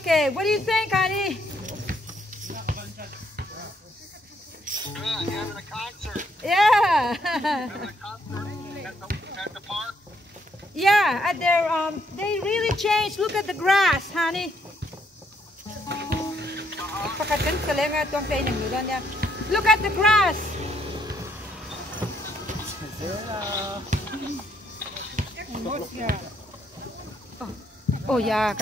Okay, what do you think, honey? Good, having a concert. Yeah. Having a concert at the park. Yeah, at their they really changed. Look at the grass, honey. Look at the grass. Oh yeah,